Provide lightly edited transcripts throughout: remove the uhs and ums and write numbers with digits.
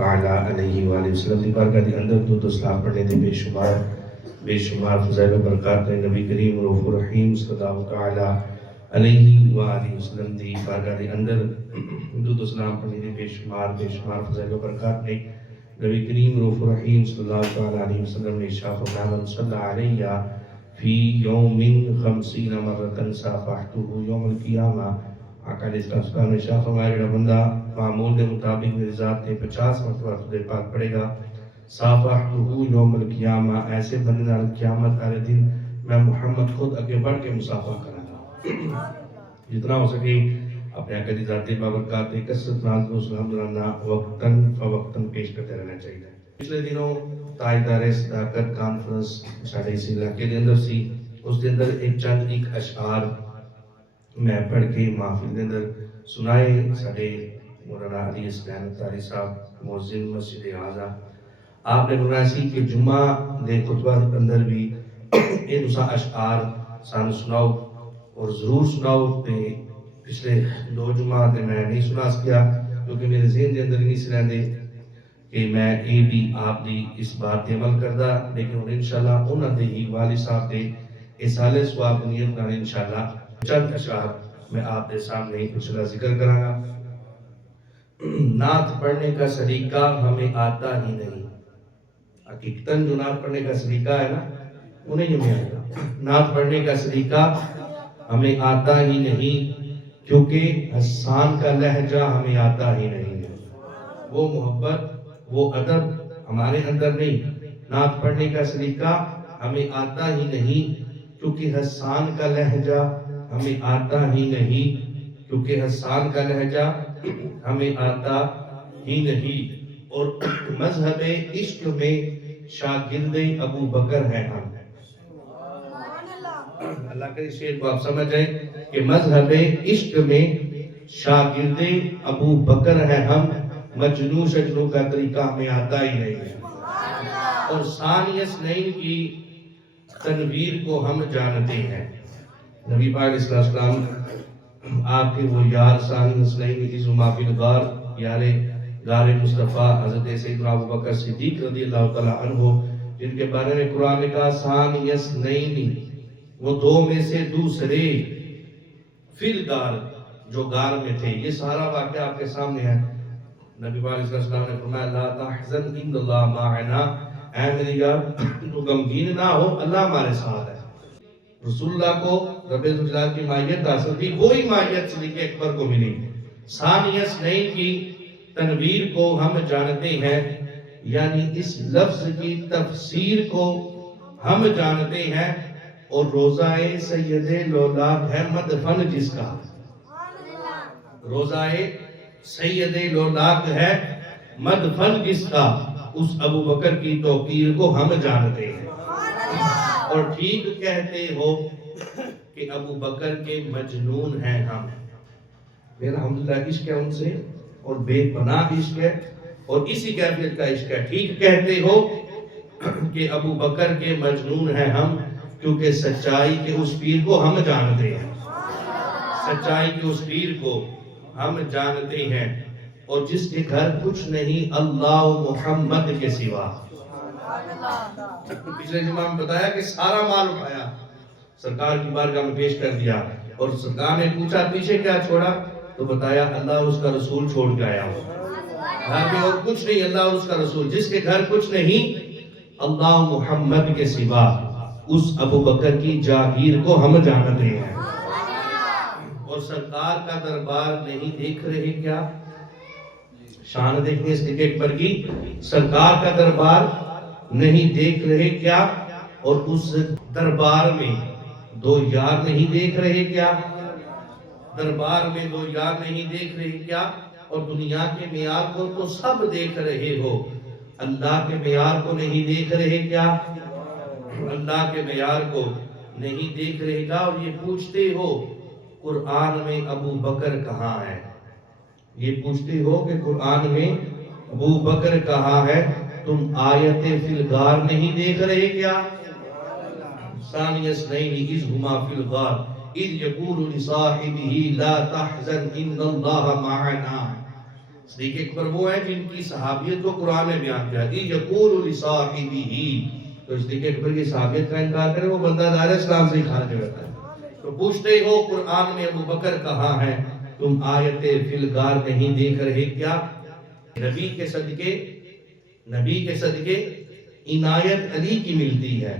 علیہ وآلہ وسلم دی بارگاہ دے اندر درود و سلام پڑھنے دے بے شمار فضائل و برکات نے نبی کریم رؤوف الرحیم صلی اللہ تعالی علیہ وآلہ وسلم دی بارگاہ دے اندر درود و سلام پڑھنے دے بے شمار فضائل و برکات نے نبی کریم رؤوف الرحیم صلی اللہ تعالی علیہ وسلم نے ارشاد فرمایا من صلی علیہ فی یوم 50 مرۃ صافحته یوم القیامہ۔ آقا علیہ السلام نے ارشاد فرمایا جڑا بندہ معمول کے مطابق میری ذات نے 50 مرتبہ درود پاک پڑھے گا، صافحته یوم القیامہ، ایسے بندے نال قیامت والے دن میں محمد خود اگے بڑھ کے مصافحہ کراں گا۔ جتنا ہو سکے اپنے آقا دی ذات بابرکات کثرت نال درود سلام دلانا وقتاً فوقتاً پیش کرتے رہنا چاہیے۔ پچھلے دنوں تاجدار صداقت کانفرنس ساڑھے اس علاقے کے اندر سی، اس کے اندر ایک اشعار میں پڑھ کے محفل کے اندر سنائے ساڑھے مولانا علی اسلام تاری صاحب مؤذن مسجد اعظم۔ آپ نے فرمایا سی کہ جمعہ دے خطبہ کے اندر بھی یہ دوسرا اشعار سانو سناؤ اور ضرور سناؤ۔ تے پچھلے 2 جمعہ تے میں نہیں سنا سکیا کیونکہ میرے ذہن کے اندر نہیں سی رہندے کہ میں یہ بھی آپ دی اس بات تے عمل کردا، لیکن انشاءاللہ انہاں دے ہی والد صاحب دے اصالے ثواب نیت نال انشاءاللہ چند اشعار میں آپ کے سامنے انشاءاللہ ذکر کراں گا۔ نعت پڑھنے کا سلیقہ ہمیں آتا ہی نہیں، حقیقتاً جو نعت پڑھنے کا سلیقہ ہے نا انہیں ہمیں آتا۔ نعت پڑھنے کا سلیقہ ہمیں آتا ہی نہیں کیونکہ حسان کا لہجہ ہمیں آتا ہی نہیں ہے۔ وہ محبت وہ ادب ہمارے اندر نہیں۔ نعت پڑھنے کا سلیقہ ہمیں آتا ہی نہیں کیونکہ حسان کا لہجہ ہمیں آتا ہی نہیں، کیونکہ حسان کا لہجہ ہمیں آتا ہی نہیں۔ اور مذہب عشق میں شاگرد ابو بکر ہیں ہم۔ اللہ کے شعر کو آپ سمجھ جائیں کہ مذہب عشق میں شاگرد ابو بکر ہیں ہم، مجنوں شجنوں کا طریقہ ہمیں آتا ہی نہیں ہے۔ اور ثانی اثنین کی تنویر کو ہم جانتے ہیں۔ نبی پاک علیہ السلام آپ کے وہ یار ثانی اثنین کی زما بالغار یار غار مصطفیٰ حضرت سیدنا ابو بکر صدیق رضی اللہ تعالیٰ عنہ، جن کے بارے میں قرآن نے کہا ثانی اثنین، وہ 2 میں سے دوسرے، فی الغار جو غار میں تھے۔ یہ سارا واقعہ آپ کے سامنے ہے۔ نبی پاک علیہ السلام نے فرمایا لا تحزن ان اللہ معنا، اے میری یار تو غمگین نہ ہو، اللہ ہمارے ساتھ ہے۔ رسول اللہ کو رب الجلال کی مائیت حاصل تھی، وہی مائیت صدیق اکبر کو ملی۔ ثانی اثنین کی تنویر کو ہم جانتے ہیں، یعنی اس لفظ کی تفسیر کو ہم جانتے ہیں۔ اور روضہ سید لولاک ہے مدفن جس کا، روضہ سید لولاک ہے مدفن جس کا، اس ابو بکر کی توقیر کو ہم جانتے ہیں۔ اور ٹھیک کہتے ہو کہ ابو بکر کے مجنون ہیں ہم۔ الحمدللہ عشق ہے ان سے اور بے پناہ عشق ہے اور اسی کیفیت کا عشق ہے۔ ٹھیک کہتے ہو کہ ابو بکر کے مجنون ہیں ہم، کیونکہ سچائی کے اس پیر کو ہم جانتے ہیں، سچائی کے اس پیر کو ہم جانتے ہیں، اور جس کے گھر کچھ نہیں اللہ و محمد کے سوا۔ پچھلے جمعہ میں بتایا کہ سارا مال اٹھایا سرکار کی بارگاہ میں پیش کر دیا، اور سرکار نے پوچھا پیچھے کیا چھوڑا، تو بتایا اللہ اس کا رسول چھوڑ کے آیا ہوں۔ گھر میں اور کچھ نہیں، اللہ اور اس کا رسول۔ جس کے گھر کچھ نہیں اللہ و محمد کے سوا، اس ابو بکر کی جاگیر کو ہم جانتے ہیں۔ اور سرکار کا دربار نہیں دیکھ رہے کیا؟ شان دیکھنے اس کے اکبر کی، سرکار کا دربار نہیں دیکھ رہے کیا؟ اور اس دربار میں 2 یار نہیں دیکھ رہے کیا؟ دربار میں 2 یار نہیں دیکھ رہے کیا؟ اور دنیا کے معیار کو تو سب دیکھ رہے ہو، اللہ کے معیار کو نہیں دیکھ رہے کیا؟ اللہ کے معیار کو نہیں دیکھ رہے گا۔ اور یہ پوچھتے ہو قرآن میں ابو بکر کہاں ہے؟ یہ پوچھتے ہو کہ قرآن میں ابو بکر کہاں ہے؟ تم آیت فی الغار نہیں دیکھ رہے کیا؟ ثانی اثنین اذ ہما فی الغار اذ یقول لصاحبہ لا تحزن ان اللہ معنا۔ صدیق اکبر وہ ہیں جن کی صحابیت کو قرآن نے بیان کیا یقول لصاحبہ، تو صدیق اکبر کی صحابیت کا انکار کرے وہ بندہ دائرہ اسلام سے ہی خارج ہو جاتا ہے۔ تو پوچھتے ہو قرآن میں ابو بکر کہاں ہے، تم آیت فی الغار نہیں دیکھ رہے کیا؟ نبی کے صدقے عنایت علی کی ملتی ہے،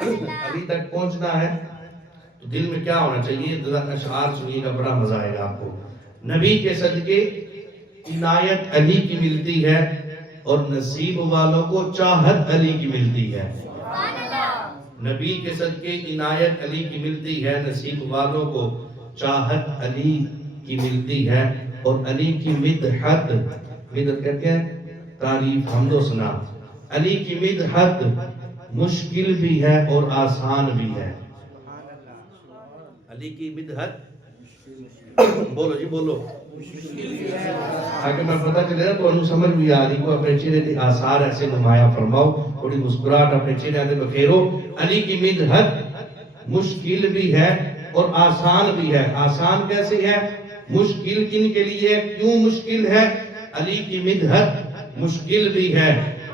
علی تک پہنچنا ہے تو دل میں کیا ہونا چاہیے؟ اشعار سنیے گا بڑا مزہ آئے گا آپ کو۔ نبی کے صدقے عنایت علی کی ملتی ہے اور نصیب والوں کو چاہت علی کی ملتی ہے۔ نبی کے صدقے عنایت علی کی ملتی ہے، نصیب والوں کو چاہت علی کی ملتی ہے، اور علی کی مدحت کہتے ہیں تعریف، حمد و ثنا، علی کی مدحت مشکل بھی ہے اور آسان بھی ہے۔ علی کی مدحت بولو جی بولو، تاکہ میں پتہ چلے نا تو انہوں سمجھ بھی آ رہی کو اپنے چہرے کے آثار ایسے نمایاں فرماؤ، تھوڑی مسکراہٹ اپنے چہرے آتے بکھیرو۔ علی کی مدحت مشکل بھی ہے اور آسان بھی ہے۔ آسان کیسے ہے؟ مشکل کن کے لیے؟ کیوں مشکل ہے؟ علی کی مدحت مشکل بھی ہے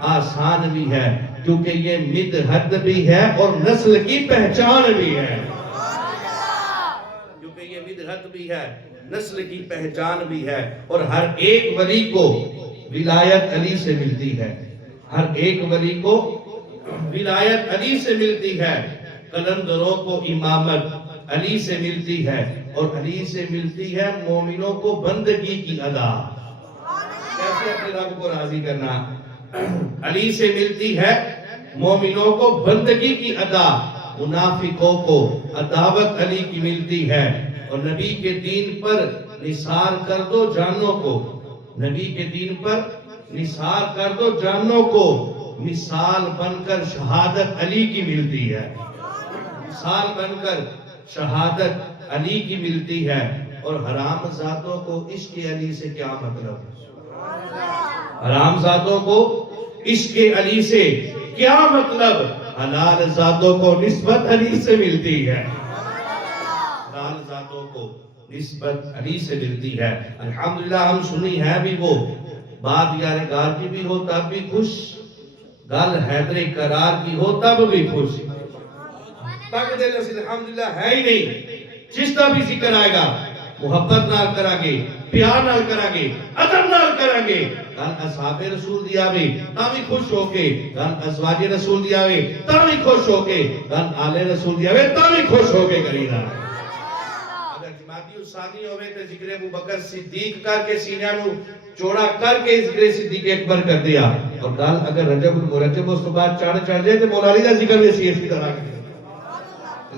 آسان بھی ہے کیونکہ یہ مدحت بھی ہے اور نسل کی پہچان بھی ہے۔ کیونکہ یہ مدحت بھی ہے، نسل کی پہچان بھی ہے، اور ہر ایک ولی کو ولایت علی سے ملتی ہے، ہر ایک ولی کو ولایت علی سے ملتی ہے۔ قلندروں کو امامت علی سے ملتی ہے، اور علی سے ملتی ہے مومنوں کو بندگی کی ادا۔ کیسے اپنے رب کو راضی کرنا؟ علی سے ملتی ہے مومنوں کو بندگی کی ادا، منافقوں کو عداوت علی کی ملتی ہے۔ اور نبی کے دین پر نثار کر دو جانوں کو، نبی کے دین پر نثار کر دو جانوں کو، مثال بن کر شہادت علی کی ملتی ہے، مثال بن کر شہادت علی کی ملتی ہے۔ اور حرام ذاتوں کو عشق علی سے کیا مطلب؟ حرام ذاتوں کو عشق علی سے کیا مطلب؟ حلال ذاتوں کو نسبت علی سے ملتی ہے، حلال ذاتوں کو نسبت علی سے ملتی ہے۔ الحمدللہ ہم سنی ہے بھی وہ بات یار گار کی بھی ہو تب بھی خوش، گل حیدر قرار کی ہو تب بھی خوش، تک دل سے الحمدللہ ہے ہی نہیں۔ جس طرح بھی ذکر آئے گا محبت نال کریں گے، پیار نال کریں گے، ادب نال کریں گے۔ گل اصحاب رسول دیا وے تا بھی خوش ہو کے، گل ازواج رسول دیا وے تا بھی خوش ہو کے، گل آل رسول دیا وے تا بھی خوش ہو کے کرینا۔ اگر جماعتی ثانی ہوئے تو ذکر ابو بکر صدیق کر کے سینہ نو چوڑا کر کے ذکر صدیق اکبر کر دیا، اور گل اگر رجب المرجب اس تو بعد چڑھ جائے تو مولا علی دا ذکر بھی اسی طرح کرے۔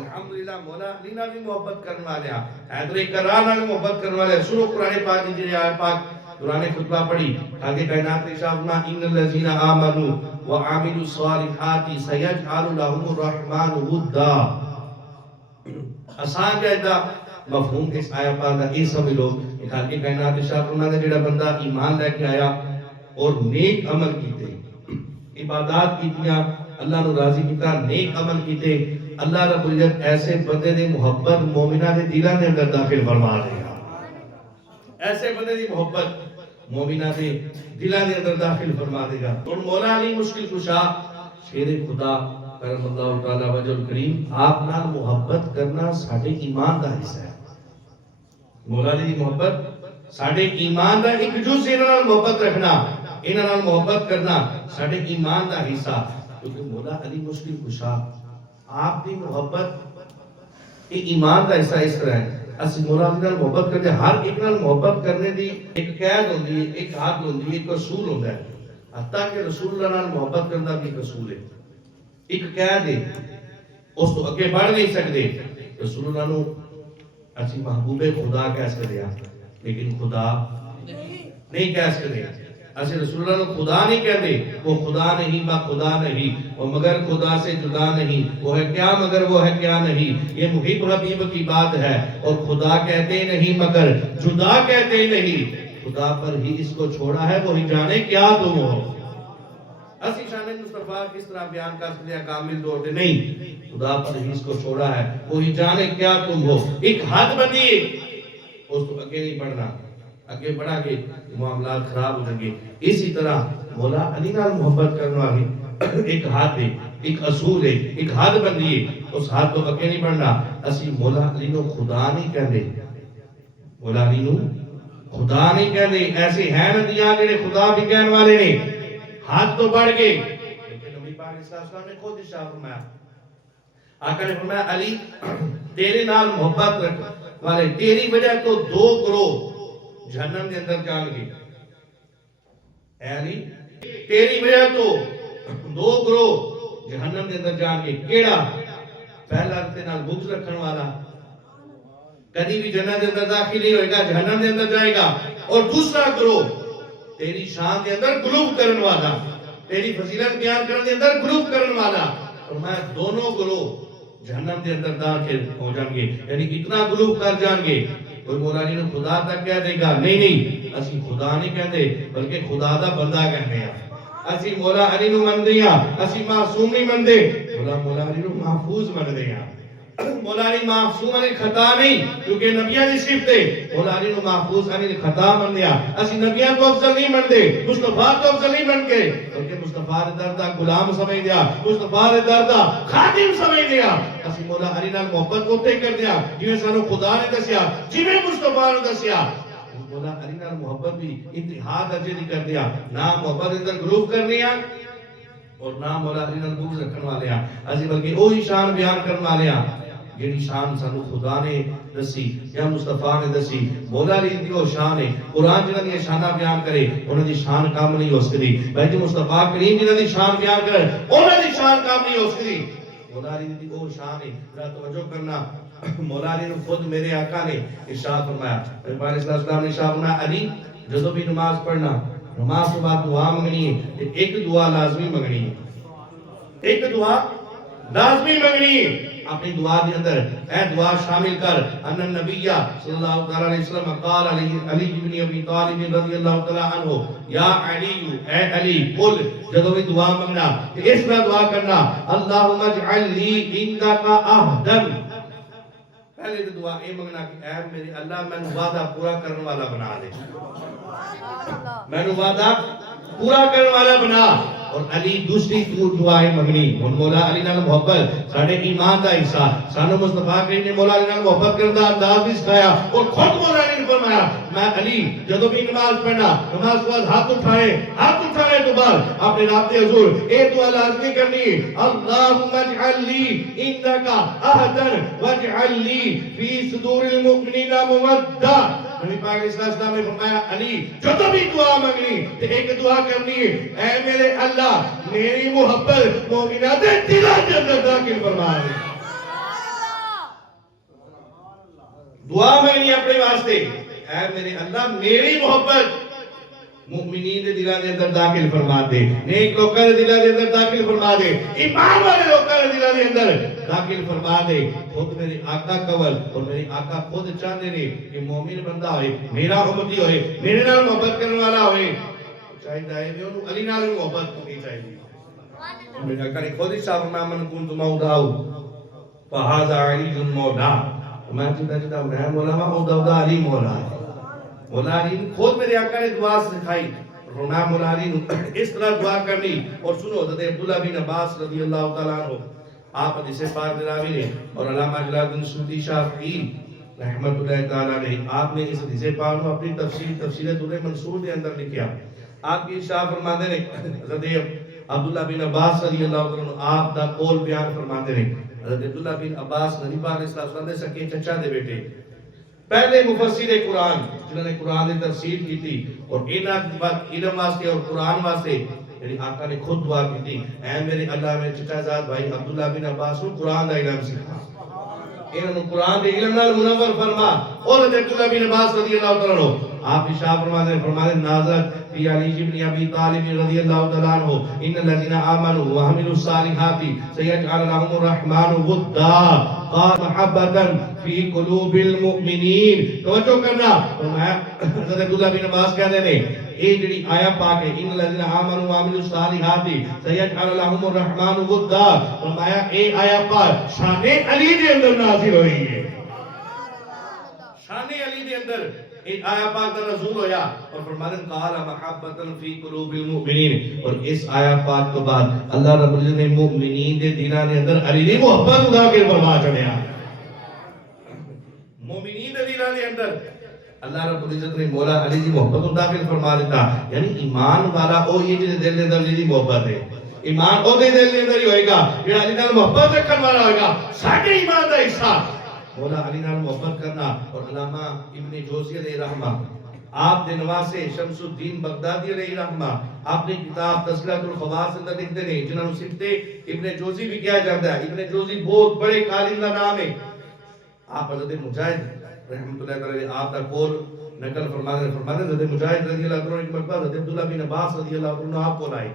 الحمدللہ مولا علی نال بھی محبت کرنے والے ہیں، حیدر کرار نال محبت کرنے والے ہیں۔ سنو قرآن پاک کی جنہیں آیت پاک قرآن خطبہ پڑھی، آگے کائنات نے شاہدنا ان الذین آمنوا وعملوا الصالحات سیجعل لهم الرحمن ودا۔ آسان جائدہ مفہوم اس آیت پاک دا یہ سمجھ لو کہ آگے کائنات نے شاہدنا نے جڑا بندہ ایمان لے کے آیا اور نیک عمل کیتے، عبادات کیتیاں، اللہ نو راضی کیتا، نیک عمل کیتے، اللہ رب العزت ایسے بندے دی محبت مومنہ دے دلاں دے اندر داخل فرما دے گا، ایسے بندے دی محبت مومنہ دے دلاں دے اندر داخل فرما دے گا۔ اور مولا علی مشکل کشا شیر خدا کرم اللہ تعالی وجہ الکریم، آپ نال محبت کرنا ساڑھے ایمان دا حصہ ہے۔ مولا علی محبت ساڑھے ایمان دا ایک جز، انہاں نال محبت رکھنا، انہاں نال محبت کرنا ساڑھے ایمان دا حصہ، کیونکہ مولا علی مشکل کشا آپ دی محبت یہ ایمان دا حصہ اس طرح ہے۔ اسی مولا علی نال محبت کرتے، ہر ایک نال محبت کرنے دی ایک قید ہوندی ہے، ایک حد ہوندی ہے، ایک اصول ہوندا ہے، حتیٰ کہ رسول اللہ نال محبت کرنا بھی ایک اصول ہے، ایک قید ہے، اس تو اگے بڑھ نہیں سکتے۔ رسول اللہ نو اسی محبوب خدا کہہ سکتے ہیں، لیکن خدا نہیں کہہ سکتے۔ اسی رسول اللہ کو خدا نہیں کہتے، وہ خدا نہیں، با خدا نہیں، وہ مگر خدا سے جدا نہیں، وہ ہے کیا مگر وہ ہے کیا نہیں، یہ محب حبیب کی بات ہے۔ اور خدا کہتے نہیں مگر جدا کہتے نہیں، خدا پر ہی اس کو چھوڑا ہے، وہی جانے کیا تم ہو۔ اسی شان مصطفیٰ کس طرح بیان کر سکتے ہیں کامل طور پہ؟ نہیں، خدا پر ہی اس کو چھوڑا ہے، وہی جانے کیا تم ہو۔ ایک حد بندی اس تو اگے نہیں بڑھنا۔ اگے بڑھا کے معاملات خراب ہو جائیں گے. اسی طرح مولا علی نال محبت کرنے والے ایک ہاتھ ہے، ایک اصول ہے، ایک حد بندی ہے. اس ہاتھ تو اگے نہیں بڑھنا. اسی مولا علی نو خدا نہیں کہندے، مولا علی نو خدا نہیں کہندے. ایسے ہیں ندیاں جڑے خدا بھی کہنے والے نے. ہاتھ تو بڑھ گئے. لیکن نبی پاک علیہ السلام نے خود ارشاد فرمایا، آقا نے فرمایا علی تیرے نال محبت رکھ والے تیری وجہ تو 2 گروہ جہنم کے اندر جان گے. اے علی تیری وجہ تو 2 گروہ جہنم کے اندر جان گے. کیڑا؟ پہلا تے نال بغض رکھن والا کبھی بھی جنت کے اندر داخل نہیں ہوئے گا، جہنم کے اندر جائے گا. اور دوسرا گروہ تیری شان کے اندر غلوب کرن والا، تیری فضیلت بیان کرنے کے اندر غلوب کرن والا. فرمایا دونوں گروہ جہنم کے اندر داخل ہو جائیں گے. یعنی اتنا غلوب کر جائیں گے کوئی مولا علی نے خدا تک کہہ دے گا نہیں اسی خدا نہیں کہتے بلکہ خدا دا بندہ کہنے ہیں. اسی مولا علی نو مندے ہاں، اسی معصوم نہیں مندے، مولا علی نو محفوظ مندے ہاں. مولا علی معصوم علی خطا نہیں کیونکہ نبیاں دی صفت ہے. مولا علی نو محفوظ علی خطا مندے ہاں. اسی نبیاں تو افضل نہیں مندے، مصطفیٰ تو افضل نہیں من کے بلکہ مصطفیٰ دے در دا غلام سمجھ دیا، مصطفیٰ دے در دا خادم سمجھ دیا. اسی مولا علی نال محبت ہوتے کر دیا جویں سانو خدا نے دسیا، جویں مصطفیٰ نے دسیا. مولا علی نال محبت بھی انتہا درجے دی کر دیا. نہ محبت اندر غلوب کرنی ہے اور نہ مولا علی نال بغض رکھن والے ہیں. اسی بلکہ وہی شان بیان کرن والے ہیں جیڑی شان سانو خدا نے دسی یا مصطفیٰ نے دسی. مولا علی دی وہ شان ہے. قرآن جنہاں دی شانہ بیان کرے انہاں دی شان کام نہیں ہو سکتی. بلکہ مصطفیٰ کریم جنہاں دی شان بیان کرے انہاں دی شان کام نہیں ہو سکتی. مولا علی دی وہ شان ہے. ذرا توجہ کرنا. مولا علی نے خود میرے آقا نے ارشاد فرمایا، نبی پاک علیہ السلام نے ارشاد فرمایا علی جدوں بھی نماز پڑھنا، نماز کے بعد دعا منگنی ہے، ایک دعا لازمی منگنی ہے. ایک دعا لازمی منگنی ہے. اپنی دعا دے اندر اے دعا شامل کر ان النبی صلی اللہ علیہ وسلم قال علی بن ابی طالب رضی اللہ تعالی عنہ یا علی اے علی قل جدوں بھی دعا منگنا اس طرح دعا کرنا اللہم اجعل لی عندک عہدا. پہلے تو دعا اے منگنا کہ اے میرے اللہ میں وعدہ پورا کرنے والا بنا دے، میں وعدہ پورا کرنے والا بنا. اور علی دوسری دعائیں منگنی. مولا علی نال محبت ساڑھے ایمان دا حصہ. سانو مصطفیٰ کریم نے مولا علی نال محبت کرنے دا انداز بھی سکھایا اور خود مولا علی نے فرمایا میں علی جدو بھی نماز پڑھنا نماز کے بعد ہاتھ اٹھائے تو بعد اپنے رابطے حضور اے دعا لازمی کرنی اللہم اجعل لی عندک عہدا واجعل لی فی صدور المؤمنین مودہ. نبی پاک علیہ السلام نے فرمایا علی جو تو بھی دعا مانگنی تو ایک دعا کرنی ہے اے میرے اللہ میری محبت مومنات دلوں کے اندر داخل فرما دے. دعا مانگنی اپنے واسطے اے میرے اللہ میری محبت مومنین دے دلوں کے اندر داخل فرما دے، نیک لوکاں دے دلوں کے اندر داخل فرما دے، ایمان والے لوکاں دے دلوں کے اندر داخل فرما دے. خود میرے آقا قول اور میرے آقا خود چاہتے ہیں کہ مومن بندہ ہوئے، میرا امتی ہوئے، میرے نال محبت کرنے والا ہوئے. چاہیے ہے کہ انہوں علی نال محبت کرنی چاہیے. میرے آقا نے خود ہی صاحب میں من کنت مولاہو فہذا علی مولا. میں چاہتا میں مولا مولا علی مولا ہے. مولا علی خود میرے آقا نے دعا سکھائی. رونا مولا علی اس طرح دعا کرنی. اور سنو حضرت عبداللہ بن عباس رضی اللہ تعالیٰ عنہ آپ حدیث پاک راوی نے اور علامہ جلال الدین سیوطی شافعی رحمت اللہ تعالیٰ نے آپ نے اس حدیث پاک کو اپنی تفسیر دور منصور کے اندر لکھا. آپ کی ارشاد فرماتے ہیں حضرت عبداللہ بن عباس رضی اللہ تعالیٰ عنہ آپ دا قول بیان فرماتے ہیں. حضرت عبداللہ بن عباس نبی پاک علیہ السلام دے سکے چچا دے بیٹے، پہلے مفسر قرآن جنہوں نے قرآن کی تفسیر کی تھی اور علم واسطے اور قرآن واسطے یعنی آقا نے خود دعا کی تھی اے میرے اللہ میں چچا زاد بھائی عبداللہ بن عباس کو قرآن دا علم سکھا، انہوں نے قرآن دے علم نال منور فرما. اور حضرت عبداللہ بن عباس رضی اللہ تعالیٰ عنہ آپ ارشاد فرماتے نازلت فی علی بن ابی طالب رضی اللہ تعالیٰ عنہ ان الذین آمنوا وعملوا الصالحات سیجعل لهم الرحمن ودا قال محبتا فی قلوب المؤمنین. توجہ کرنا فرمایا حضرت عبداللہ بن عباس کہتے ہیں یہ جڑی آیا پاک ہے ان الذین آمنوا وعملوا الصالحات سیجعل لهم الرحمن ودا. فرمایا اے آیا پاک شان علی دے اندر نازل ہوئی ہے. شان علی دے اندر ایک آیا پاک دا نزول ہویا اور فرماتے ہیں قال محبتن فی قلوب المؤمنین، اور اس آیا پاک تو بعد اللہ رب العزت نے مومنین دے دلوں دے اندر علی دی محبت ادا کے فرما چڑھیا. مومنین دے دلوں دے اندر اللہ رب العزت نے مولا علی دی محبت داخل فرما دیتا. یعنی ایمان والا او یہ جس دل دے اندر علی دی محبت ہے، ایمان او دے دل دے اندر ہی ہوئے گا جڑا علی نال محبت رکھن والا ہوئے گا. ساڈے ایمان دا حصہ مولا علی نال محبت کرنا. اور علامہ ابن جوزی علیہ رحمہ آپ دے نواسے شمس الدین بغدادی علیہ رحمہ آپ نے کتاب تذکرۃ الخواص اندر لکھتے ہیں جنہاں نوں صفت ابن جوزی بھی کیا جاتا ہے. ابن جوزی بہت بڑے عالم کا نام ہے. آپ حضرت مجاہد رحمۃ اللہ علیہ آپ کا قول نقل فرماتے ہیں حضرت مجاہد رضی اللہ عنہ ایک مرتبہ حضرت عبداللہ بن عباس رضی اللہ عنہ آپ کو لائے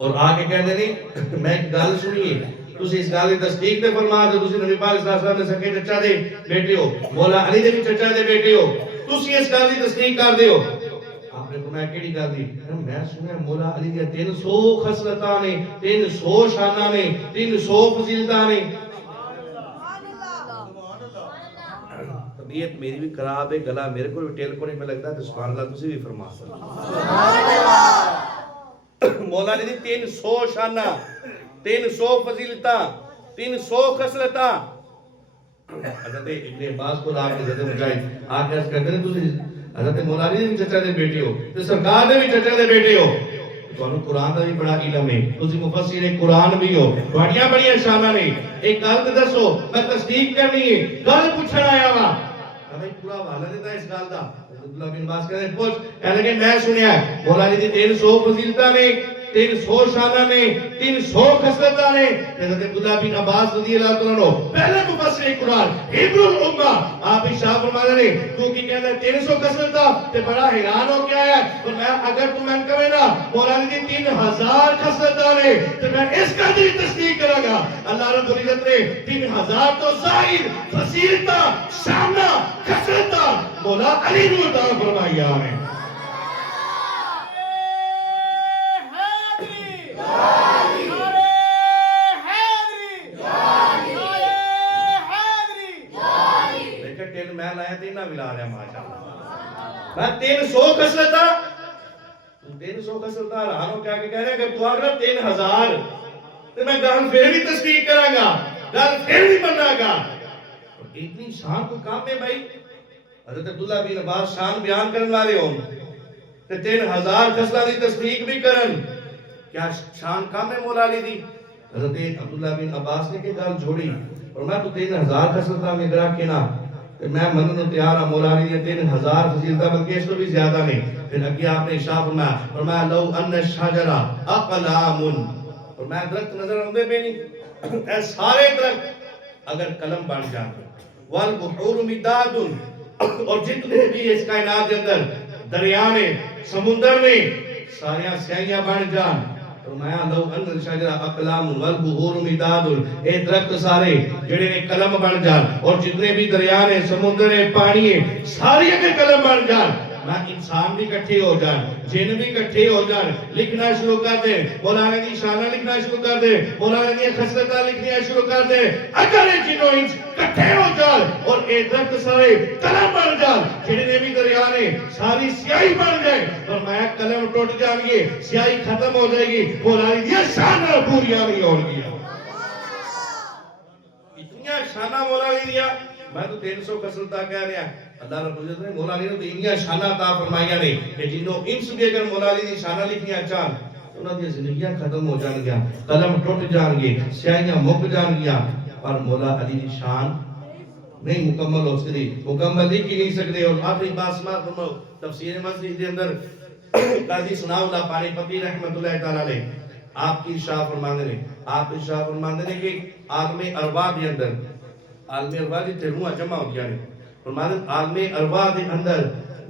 اور آگے کہتے ہیں میں ایک گل سنیے تسی اس گل دی تصدیق تے فرما دے. تسی نبی پاک صلی اللہ علیہ وسلم نے سکے چچا دے بیٹے ہو، مولا علی دے بھی چچا دے بیٹے ہو، تسی اس گل دی تصدیق کر دیو. آپ نے فرمایا کیڑی گل دی؟ میں سنیا مولا علی دی 300 خصلتاں نے، 300 شاناں نے، 300 فضیلتاں نے. طبیعت میری بھی خراب ہے، گلا میرے کو بھی ٹیل کو نہیں لگتا ہے، تو سبحان اللہ تسی بھی فرما سبحان اللہ. مولا علی دی 300 شاناں، 300 فضیلتاں، 300 خصلتاں. حضرت ابن عباس کو لا کے حضرت مجاہد آ کے عرض کرتے ہیں تسی حضرت مولا علی دے چچا دے بیٹے ہو تے سرکار دے بھی چچا دے بیٹے ہو، تانوں قرآن دا بھی بڑا علم ہے، تسی مفسر قرآن بھی ہو، بڑیاں بڑیاں شاناں نے. ایک گل تے دسو میں تصدیق کرنی ہے، گل پوچھن آیا وا بھائی پورا حوالہ دیتا اس گل دا. عبداللہ بن عباس کہتے ہیں پوچھ کہنے کہ میں سنیا مولا علی دی 300 فضیلتاں نے، 300 شانہ نے، 300 خصلتاں نے. حضرت عبداللہ بن عباس رضی اللہ عنہ پہلے مفسر قرآن حبر الامہ آپ ارشاد فرماتے ہیں تو کی کہتا ہے 300 خصلتاں تے بڑا حیران ہو گیا ہے. تو میں اگر تو میں کہے نا مولا علی دی 3000 خصلتاں نے تے میں اس کا دی تصدیق کراں گا. اللہ رب العزت نے 3000 تو زائد فضیلتاں شانہ خصلتاں مولا علی نو عطا فرمایا ہے. میں لایا تینا ملا رہا ماشاءاللہ. میں 300 خصلتاں 300 خصلتاں رہانوں کیا کہ کہہ رہے ہیں اگر تو آگرہ 3000 تو میں گل پھر بھی تصدیق کراں گا، گل پھر بھی مننا گا. اتنی شان کو کام ہے بھائی. حضرت عبداللہ بن عباس شان بیان کرنے والے ہوں تے 3000 خصلتاں دی تصدیق بھی کرن، کیا شان کم ہے مولا علی دی؟ حضرت عبداللہ بن عباس نے کہ گل جھوڑی اور میں تو 3000 خصلتاں میں گرا کے نہ میں منن تیار ہوں مولا علی نے 3000 فضیلتاں بلکہ اس تو بھی زیادہ نہیں. پھر اگے آپ نے ارشاد فرمایا لو ان الشجر اقلام، اور میں درخت نظر آندے پے نہیں اے سارے درخت اگر قلم بن جان والبحور مداد، اور جتنے بھی اس کائنات کے اندر دریا نے سمندر میں سارے سیاہیاں بن جان. فرمایا لو ان الشجر اقلام والبحور مداد، اے درخت سارے جڑے نے قلم بن جان اور جتنے بھی دریا نے سمندر نے پانی ہے سارے اگر قلم بن جان، میں انسان بھی کٹھے ہو جان، جن بھی کٹھے ہو جان، لکھنا شروع کر دیں، مولانا دی شانہ لکھنا شروع کر دیں، مولانا دی خصلتاں لکھنا شروع کر دیں. اگر یہ جنوں انس کٹھے ہو جان اور اے درخت سارے قلم بن جان، جڑے بھی دریا نے ساری سیاہی بن جائے اور میں قلم ٹوٹ جان گے، سیاہی ختم ہو جائے گی، مولانا دی شانہ پوریاں نہیں ہو گیا. اتنی شانہ مولانا دیا. میں تو 300 خصلتاں کہہ رہا ہوں. اللہ رب العزت نے مولا علی نے اتنی شانہ عطا فرمائیاں نے کہ جنوں انس بھی اگر مولا علی دی شانہ لکھنیاں چاہن انہاں دی زندگیاں ختم ہو جان گیا، قلم ٹوٹ جان گے، سیاہیاں مک جان گیا، پر مولا علی دی شان نہیں مکمل ہو سکتی، مکمل لکھ ہی نہیں سکتے. اور آخری بات سماعت فرماؤ تفسیر مسجد کے اندر قاضی ثناء اللہ پانی پتی رحمۃ اللہ تعالی علیہ آپ کی ارشاد فرماندے نے، آپ ارشاد فرماندے نے کہ عالم ارواح کے اندر، عالم ارواح دی روحاں جمع ہوندیاں نے، فرماتے عالم ارواح دے اندر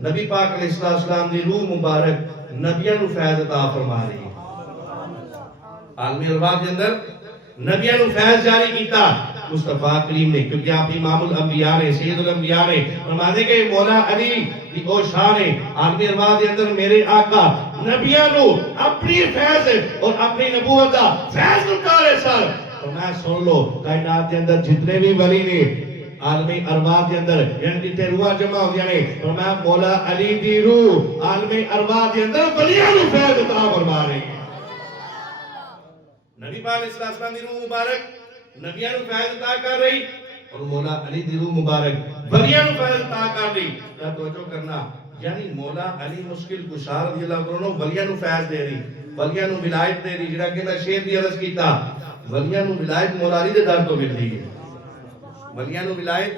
نبی پاک علیہ السلام دی روح مبارک نبیوں نو فیض عطا فرما رہی ہے. عالم ارواح دے اندر نبیوں نو فیض جاری کیتا مصطفیٰ کریم نے، کیونکہ آپ امام الانبیاء نے، سید الانبیاء نے. فرماتے کہ مولا علی دی او شان ہے عالم ارواح دے اندر میرے آقا نبیوں نو اپنی فیض اور اپنی نبوت دا فیض اتارے سر. اور میں سن لو کائنات دے اندر جتنے بھی ولی نے عالم ارواح کے اندر یعنی جتنے روح جمع ہو گیا نے فرمایا مولا علی دی روح عالم ارواح کے اندر ولیاں نو فیض عطا فرما رہی ہے نبی پاک علیہ السلام دی روح مبارک نبیوں نو فیض عطا کر رہی اور مولا علی دی روح مبارک ولیاں نو فیض عطا کر رہی توجہ کرنا یعنی مولا علی مشکل کشا رضی اللہ عنہ ولیاں نو فیض دے رہی ولیاں نو ولایت دے رہی جڑا کہ میں شیر دی عرض کیتا ولیاں نو ولایت مولا علی دے در تو ملدی ہے ولیاں نو ولایت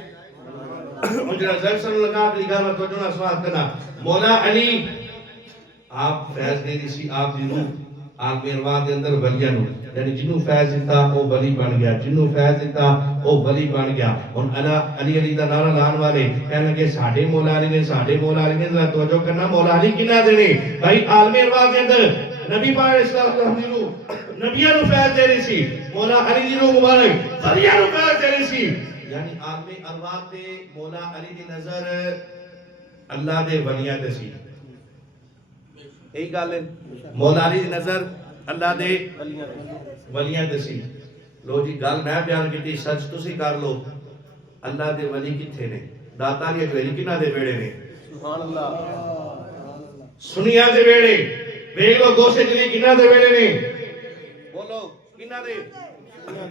اور جڑا زر سن لگا لکھا میں توجہ نہ سوال کرنا مولا علی آپ فیض دے رہی سی آپ دی روح آپ کے ارواح دے اندر ولیاں نو یعنی جنوں فیض دیتا او ولی بن گیا جنوں فیض دیتا او ولی بن گیا ہن علی علی دا نعرہ لان والے کہنے لگے ساڈے مولا علی نے ساڈے مولا علی نے ذرا توجہ کرنا مولا علی کنا دینے بھائی عالم ارواح دے اندر نبی پاک علیہ السلام دی روح نبیوں نو فیض دے رہی سی مولا علی دی روح مبارک ولیاں نو فیض دے رہی سی یعنی عالم ارواح تے مولا علی دی نظر اللہ دے ولیاں تے سی یہی گل ہے مولا علی دی نظر اللہ دے ولیاں تے سی لو جی گل میں بیان کیتی سچ تسی کر لو اللہ دے ولی کتھے نے داتا علی اجویری کنہ دے ویڑے نے سبحان اللہ سنیا دے ویڑے ویکھ لو گوشے جلی کنہ دے ویڑے نے بولو کنہ دے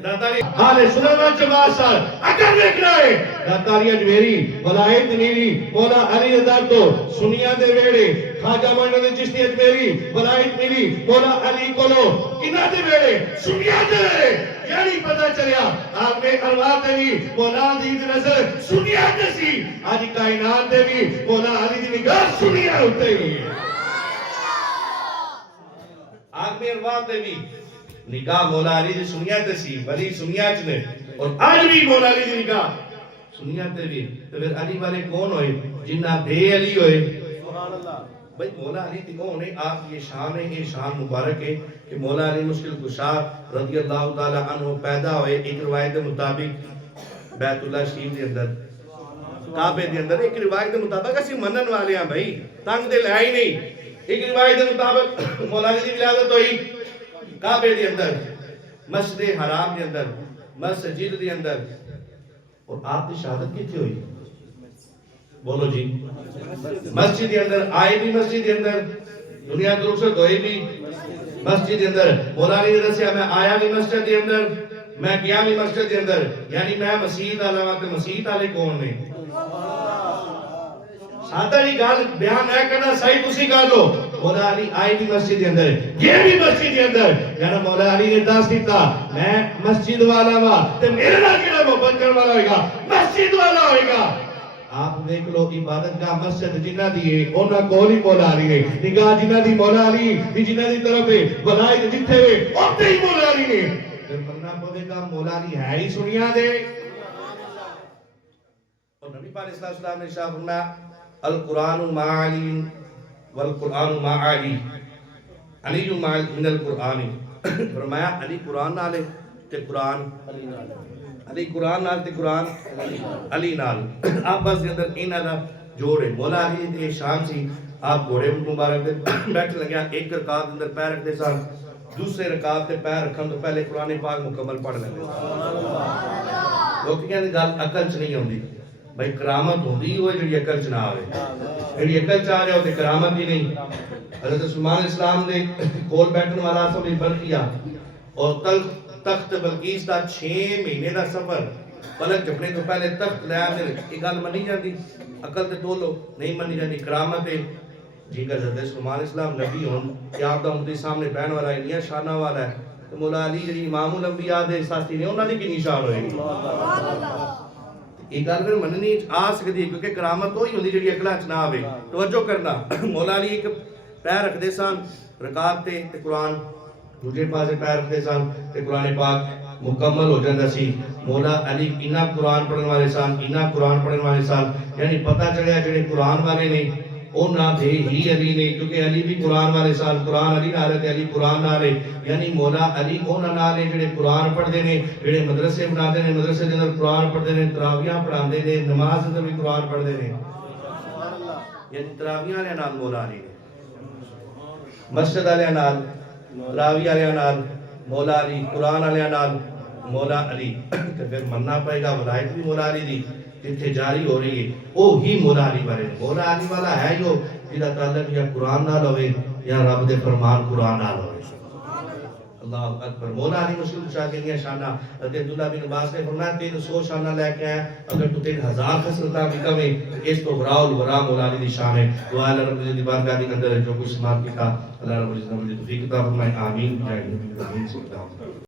داتا علی حال سنت جماعت سال اگر دیکھنا ہے داتا علی اجویری ولایت نیری مولا علی در تو سنیا دے ویڑے خواجہ معین الدین چشتی اجمیری ولایت نیری مولا علی کولو کنہ دے ویڑے سنیا دے ویڑے یعنی پتہ چلیا آپ میں ارواح دے بھی مولا علی دی نظر سنیا دے سی آج کائنات دے بھی مولا علی دی نگاہ سنیا ہوتے ہی آپ میں ارواح دے بھی نگاہ مولا علی دی سنیا تے سی ولی سنیا چ نے اور آج بھی مولا علی دی نگاہ سنیا تے بھی تو پھر علی والے کون ہوئے جنہ بے علی ہوئے سبحان اللہ بھئی مولا علی دی کون ہے آپ یہ شان ہے یہ شان مبارک ہے کہ مولا علی مشکل کشا رضی اللہ تعالی عنہ پیدا ہوئے ایک روایت مطابق بیت اللہ شریف دے اندر کعبے دے اندر ایک روایت مطابق اسی منن والے ہیں بھائی تنگ دے لے ہی نہیں ایک روایت مطابق مولا علی دی ولادت ہوئی کعبے دے اندر مسجد حرام دے اندر مسجد دے اندر اور آپ کی شہادت کتنے ہوئی بولو جی مسجد دے اندر آئے بھی مسجد دے اندر دنیا کی رخصت ہوئے بھی مسجد دے اندر مولا علی نے دسیا میں آیا بھی مسجد دے اندر میں گیا بھی مسجد دے اندر یعنی میں مسجد والا وقت مسجد والے کون نے سادہ جی گل بیان نہ کرنا صحیح تسی کر لو مولا علی آئی بھی مسجد کے اندر یہ بھی مسجد کے اندر یعنی مولا علی نے دس دیتا میں مسجد والا وا تے میرے نال کیڑا محبت کرنے والا ہوئے گا مسجد والا ہوئے گا آپ دیکھ لو عبادت کا مسجد جنہ دی ہے انہاں کول ہی مولا علی نے نگاہ جنہ دی مولا علی دی جنہ دی طرف ہے ولایت جتھے وے اوتھے ہی مولا علی نے پھر مننا پوے گا مولا علی ہے ہی سنیا دے اور نبی پاک علیہ السلام نے ارشاد فرمایا القرآن مع علی والقرآن مع علی علی من القرآن فرمایا علی قرآن نالے تے قرآن علی قرآن نال تے قرآن علی نال آپ بس اندر انہاں دا جوڑے مولا علی دی شان سی آپ گھوڑے مبارک دے بیٹھ لگیا ایک رکعت اندر پیر رکھتے سن دوسرے رکعت تے پیر رکھن تو پہلے قرآن پاک مکمل پڑھ لیندے لوگ کہندے گل عقل چ نہیں ہوندی بھائی کرامت ہوندی ہوئے جڑی عقل چ نہ آوے جڑی عقل چ آ رہے ہو تے کرامت ہی نہیں حضرت سلیمان علیہ السلام دے کول بیٹھن والا سب بلقیہ اور تخت بلقیس دا 6 مہینے دا سفر پلک جھپنے تو پہلے تخت لے آندے یہ گل منی جاندی عقل تے تولو نہیں منی جاندی کرامت ہے جی کہ حضرت سلیمان علیہ السلام نبی ہون کہ آپ دا امتی سامنے بہن والا ہے نیا شانہ والا ہے تو مولا علی جڑی امام الانبیاء دے ساتھی نے انہاں دی کی نشان ہوئے یہ گل پھر مننی آ سکتی ہے کیونکہ کرامت تو ہی ہوندی جڑی عقل چ نہ آوے توجہ کرنا مولا علی ایک پیر رکھدے سن رکعت تے قرآن دوسرے پاسے پیر رکھدے سن تے قرآن پاک مکمل ہو جاندا سی مولا علی انہاں قرآن پڑھن والے سن انہاں قرآن پڑھن والے سن یعنی پتہ چلیا جڑے قرآن والے نے انہاں دے ہی علی نے کیونکہ علی بھی قرآن والے سن قرآن علی نال تے علی قرآن نال یعنی مولا علی انہاں نال جڑے قرآن پڑھدے نے جڑے مدرسے بناتے نے مدرسے دے اندر قرآن پڑھدے نے تراویحاں پڑھاندے نے نماز اندر بھی قرآن پڑھدے نے سبحان اللہ یعنی تراویحاں والے نال مولا علی مسجد والے نال تراویح والے نال مولا علی قرآن والے نال مولا علی تے پھر مننا پائے گا ولایت بھی مولا علی دی جتھے جاری ہو رہی ہے وہ ہی مولا علی والے مولا علی والا ہے جو جہاں تعلق یا قرآن نال ہوئے یا رب دے فرمان قرآن نال ہوئے اللہ اکبر مولا علی مسلم شاہ کے لیے شانہ حضرت عبداللہ بن عباس نے فرمایا 300 شانہ لے کے آیا اگر تو 3000 خصلتاں بھی کہیں اس تو غراء الورا مولا علی دی شان ہے دعا اللہ رب العزت دی بارگاہ کے اندر جو کچھ سماعت کیتا اللہ رب العزت نے توفیق عطا فرمائے آمین جائے نبی کریم صلی اللہ علیہ وسلم